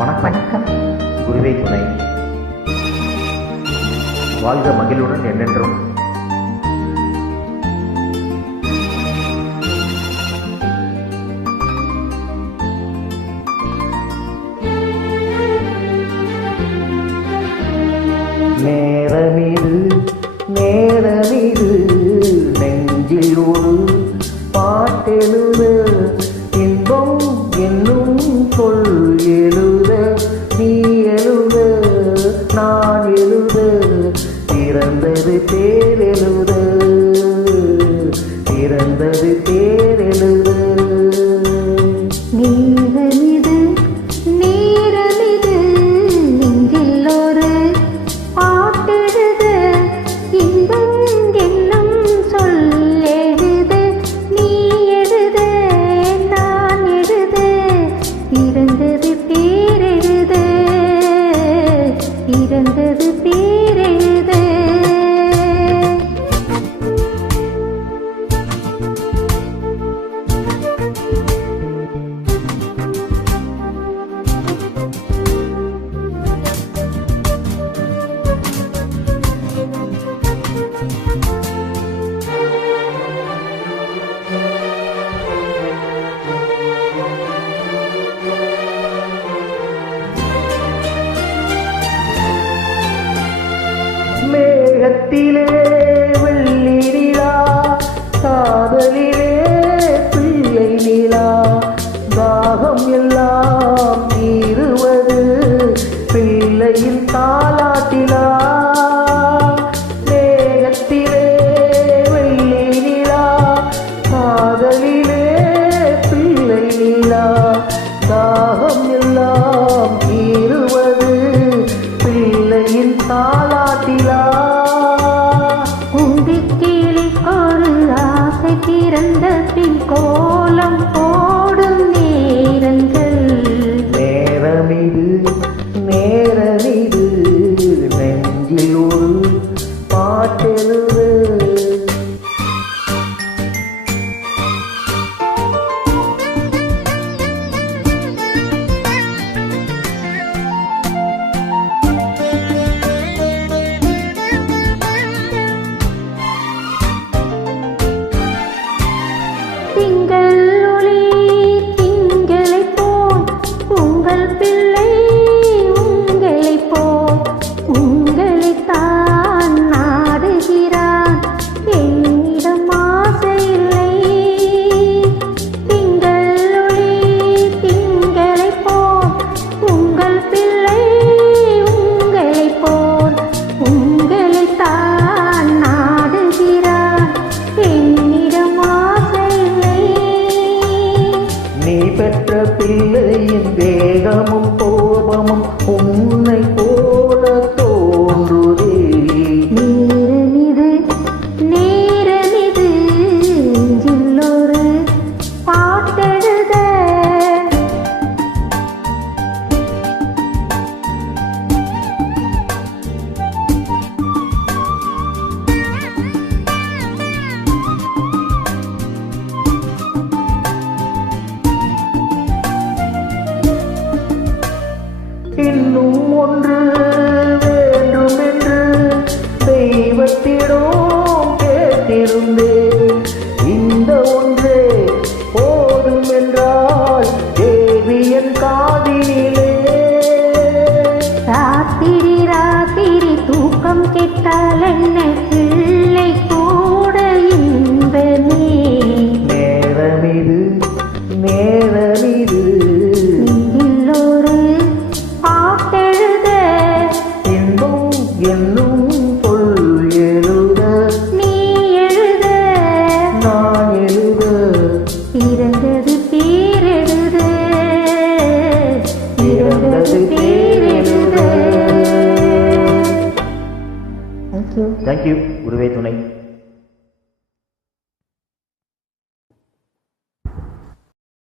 வணக்கம். குருவே துணை. வாழ்க மகிழ்வுடன் என்றென்றும். நேரமிது நேரமிது நெஞ்சில் ஒரு பாட்டெழுத, இன்பம் என்னும் சொல் எழுத, நீ எழுத நான் எழுத, பிறந்தது பேரெழுத, பிறந்தது பேரெழுத. நேரமிது நேரமிது நெஞ்சில் ஒரு பாட்டெழுத, இன்பம் என்னும் சொல் எழுத, நீ எழுத நான் எழுத, பிறந்தது பேரெழுத, பிறந்தது பேரெழுத. மேகத்திலே வெள்ளி நிலா, காதலிலே பிள்ளை நிலா, தாகம் எல்லாம் தீருவது பிள்ளையின் தாலாட்டிலா. மேகத்திலே வெள்ளி நிலா, காதலிலே பிள்ளை நிலா, தாகம் எல்லாம் தீருவது பிள்ளையின் தாலாட்டிலா. உந்திக்கிளி ஒரு ஆசை பிறந்த பின் கோலம் போடும் நேரங்கள். நேரமிது நேரமிது நெஞ்சில் ஒரு பாட்டெழுது. திங்கள் ஒளி திங்களைப் போல் உங்கள் பிள்ளை உங்களைப் போல் உங்களைத்தான் நாடுகிறான், என்னிடம் ஆசை இல்லை. திங்கள் ஒளி திங்களைப் போல் உங்கள் பிள்ளை உங்களைப் போல் உங்களைத்தான் நாடுகிறான், என்னிடம் ஆசை இல்லை. நீ பெற்ற பிள்ளையின் வேகமும் கோபமும் உன்னை போல தோன்றுதே. நேரமிது நேரமிது நெஞ்சில் ஒரு பாட்டெழுத. இன்னும் ஒன்று வேண்டும் என்று தெய்வத்திடம் கேட்டிருந்தேன், இந்த ஒன்றே போதும் என்றால் தேவியன் காதினிலே. ராத்திரி ராத்திரி தூக்கம் கெட்டால் என்ன பிள்ளை கூட இன்பமே. நேரமிது நேரமிது நெஞ்சில் ஒரு பாட்டெழுத, இன்பம் என்னும் சொல் எழுத, நீ எழுத நான் எழுத, பிறந்தது பேரெழுத, பிறந்தது பேரெழுத. Thank you. தேங்க்யூ குருவே துணை.